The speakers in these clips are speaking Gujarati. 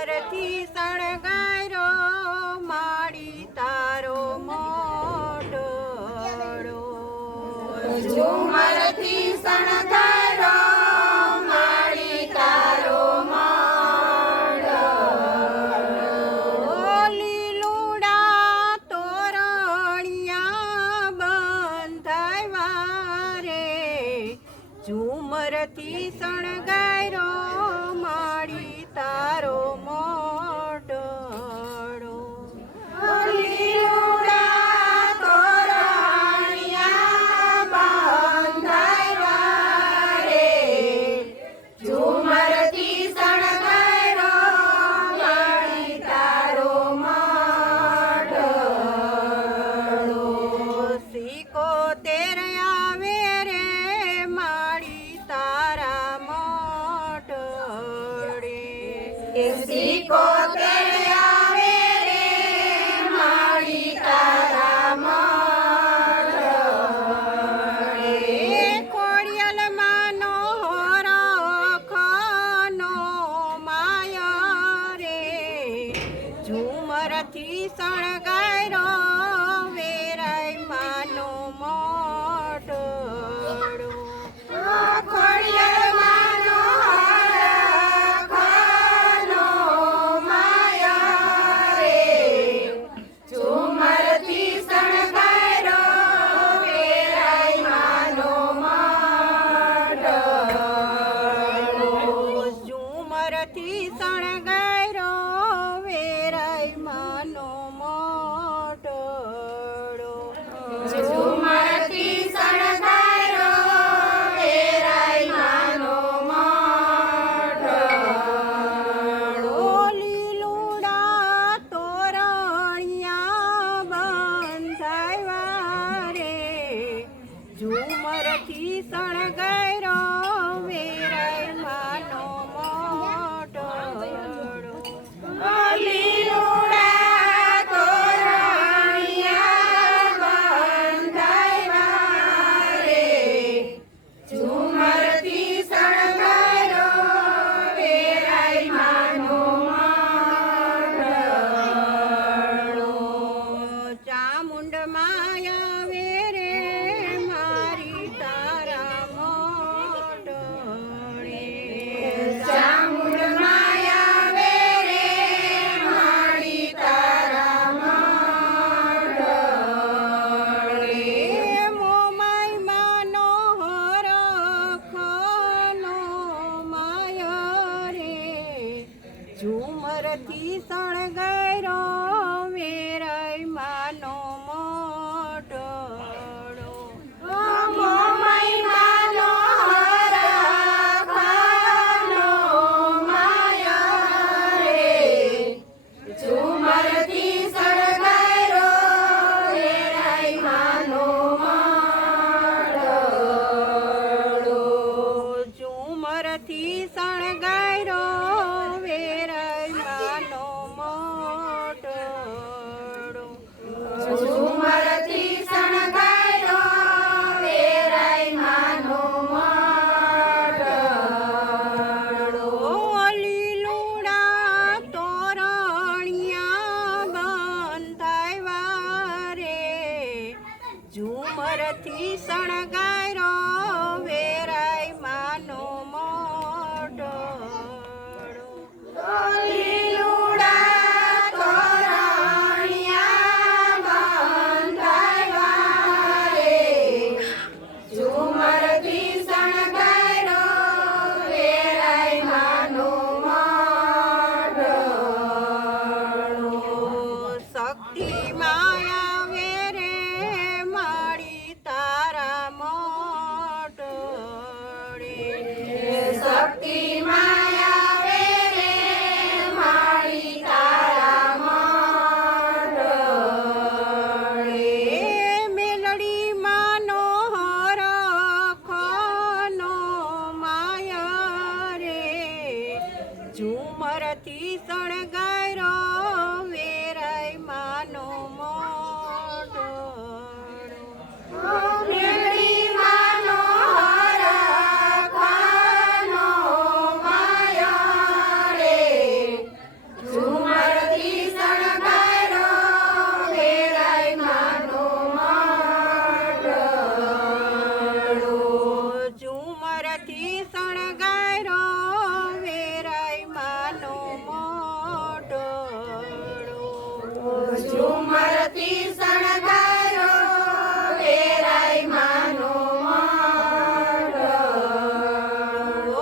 ઝુમરથી શણગાર્યો માડી તારો મોઢડો. ઝુમરથી શણગાર્યો માડી તારો મોઢડો. લીલુડા તોરણિયા બંધાવ્યા રે ઝુમરથી શણગાર્યો માડી તારો મોઢડો. લીલુડા તોરણિયા બંધાવ્યા રે ઝુમરથી શણગાર્યો માડી તારો મોઢડો. સિકોતેર આવે રે માડી તારા મોઢડે. સિકોતેર આવે રે માડી તારા મોઢડે. ખોડિયાલમાંનો હરખનો માયા રે ઝુમરથી શણગાર્યો વેરાય માનો મોઢડો. ખોડિયાલમાંનો હરખનો માયા રે ઝુમરથી શણગાર્યો વેરાય માનો મોઢડો. ઝુમરથી શણગાર્યો વેરાય માનો મોઢડો. ઝુમરથી શણગાર્યો વેરાય માનો મોઢડો. લીલુડા તોરણિયા બંધાવ્યા રે ઝુમરથી શણગાર્યો વેરાય માનો મોઢડો. લીલુડા તોરણિયા બંધાવ્યા રે ઝુમરથી શણગાર્યો વેરાય માનો મોઢડો. ચામુંડ માયા વેરે મારી તારા મોઢડે. ચામુંડ માયા વેરે માડી તારા મોઢડે. મોમાઈ માનો હરખનો માયા રે ઝુમરથી શણગાર્યો વેરાય માનો મોઢડો. મોમાઈ માનો હરખનો માયા રે ઝુમરથી શણગાર્યો વેરાય માનો મોઢડો. ઝુમરથી શણગાર્યો વેરાય માનો મોઢડો. ઝુમરથી શણગાર્યો વેરાય માનો મોઢડો. લીલુડા તોરણિયા બંધાવ્યા રે ઝુમરથી શણગાર્યો વેરાય માનો મોઢડો. લીલુડા તોરણિયા બંધાવ્યા રે ઝુમરથી શણગાર્યો વેરાય માનો મોઢડો. શક્તિ માયા વેરે માડી તારા મોઢડે. શક્તિ માયા વેરે માડી તારા મોઢડે. મેલડી માનો હરખનો માયા રે ઝુમરથી શણગાર્યો વેરાય માનો મોઢડો. મેલડી માનો હરખનો માયા રે ઝુમરથી શણગારો વેરાય માનો મંડળ.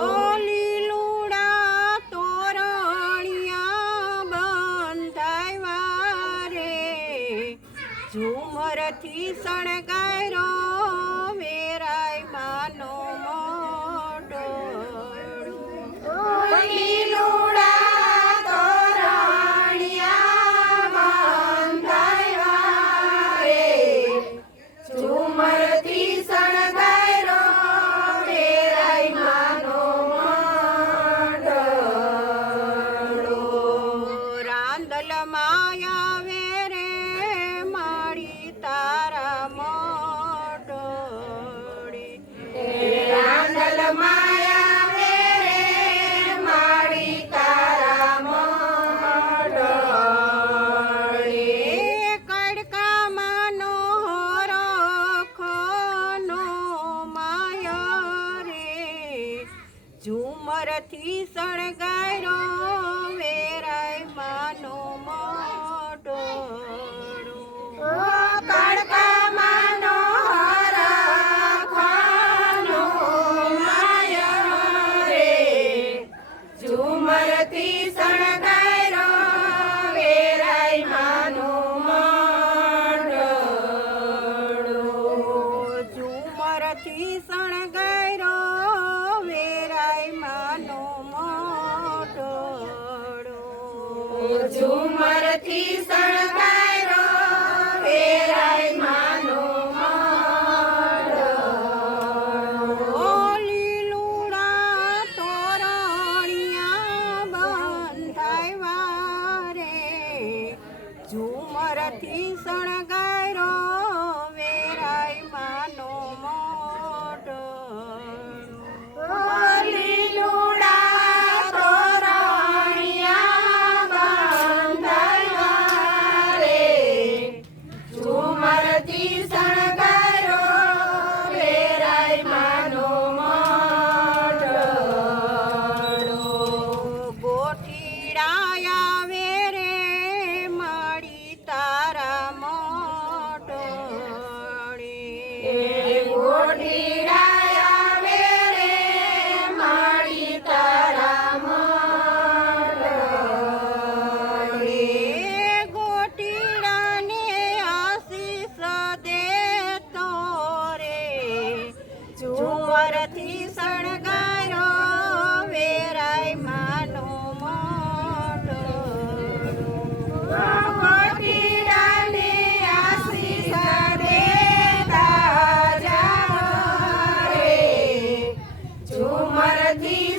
ઓ લીલુડા તોરણિયા બંધાવ્યા રે ઝુમરથી શણગારો વેરાય માનો મંડળ. લીલુડા તોરણિયા બંધાવ્યા રે ઝુમરથી શણગારો વેરાય માનો મંડળ. રાંદલ માયા વેરે માળી તારા મોઢોળી. રાંદલ માયા વેરે માળી તારા મંડળી. એ કડકામાંનો રખનો માયા રે ઝુમરથી શણગારો વેરાય માનો મોઢોળો. કડકામાંનો હરખનો માયા રે ઝુમરથી શણગારો વેરાય માનો મંડળ. ઝુમરથી શણગારો વેરાય માનો મોઢોળો. ઝુમરથી શણગારો વેરાય માનો મંડળ. ઓ લીલુડા તોરણિયા બંધાવ્યા રે ઝુમરથી શણગારો વેરાય માનો મોઢોળો. લીલુડા તોરણિયા બંધાવ્યા રે ઝુમરથી શણગારો વેરાય માનો મંડળ. ગોઠીડાયા વેરે માળી તારા મોઢોળી. ગોઠીડાયા વેરે માળી તારા મંડળી. એ ગોટીડાને આશીષ દેતો રે ઝુમરથી શણગારો વેરાય માનો મોઢોળો. ગોઠીડાને આશીષ દેતા જાઓ રે ઝુમરથી